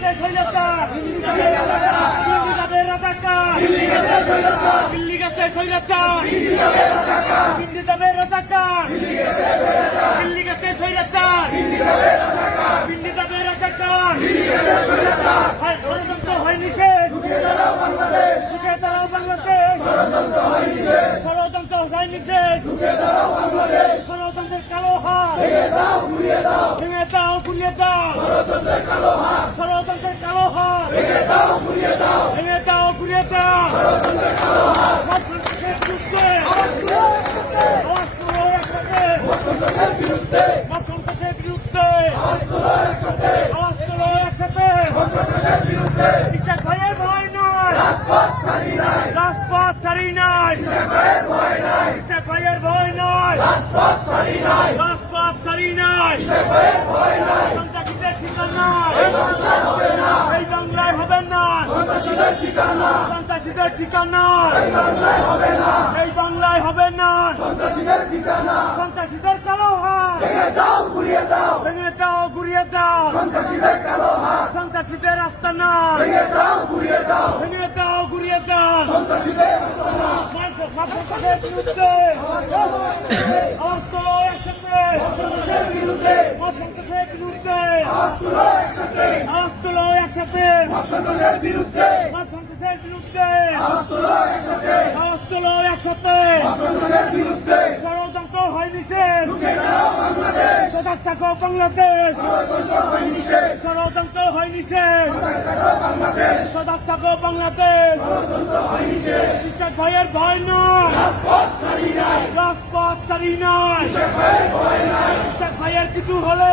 গেছে শৈলতার দিল্লি গেছে শৈলতার দিল্লি গেছে শৈলতার দিল্লি গেছে শৈলতার দিল্লি গেছে শৈলতার দিল্লি গেছে শৈলতার দিল্লি গেছে ভাষায় নির্দেশ দাও বাংলাদেশ ষড়যন্ত্রের কালো হাত ভেঙে দাও ঘুরিয়ে কালো হাত ভেঙে দাও ঘুরিয়ে দাও ভেঙে দাও ঘুরিয়ে দাও নাই সন্ত্রাসীদের ঠিকানা এই বাংলায় হবে না সন্ত্রাসীদের ঠিকানা এই বাংলায় হবে না সন্ত্রাসীদের কালো হাত ভেঙে দাও ঘুরিয়ে দাও সন্ত্রাসীদের আস্তানা ভেঙে দাও ঘুরিয়ে দাও ভেঙে দাও ঘুরিয়ে দাও সন্ত্রাসীদের আস্তানা বিরুদ্ধে সন্ত্রাসের বিরুদ্ধে বিরুদ্ধে আওয়াজ তোলো বিরুদ্ধে ষড়যন্ত্র হয় হয় নিষেধ ষড়যন্ত্র হয় নিষেধ সজাগ থাকো বাংলাদেশ সজাগ থাকো ভাইয়ের ভয় নয় রাজপথ ছাড়ি নাই রাজপথ ছাড়ি নাই ভাইয়ের কিছু হলে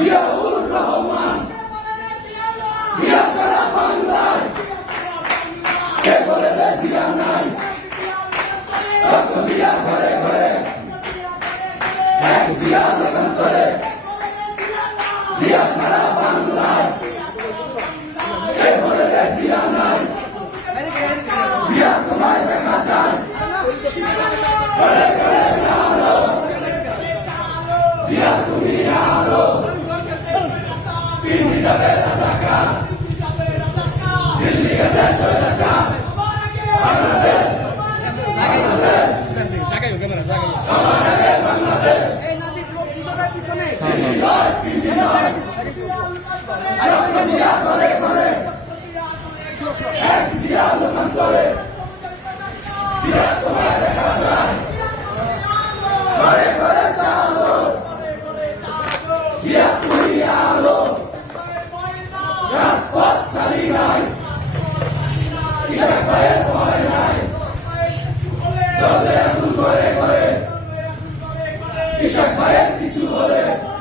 জিয়াউর রহমান জিয়া সারা বাংলায় কে বলে রে জিয়া নাই কত জিয়া ঘরে ঘরে এক জিয়া যখন করে জিয়া সারা বাংলায় কে বলে রে জিয়া নাই জিয়া তোমায় দেখা যায় ঘরে ঘরে জানো জিয়া তুমি এক জিয়াল মন্তরে জিয়া করে করে চালো আলো রাজপথ ছাড়ি নাই পায়ে ভয় নাই দলে আগুন করে করে পায়ে কিছু হলে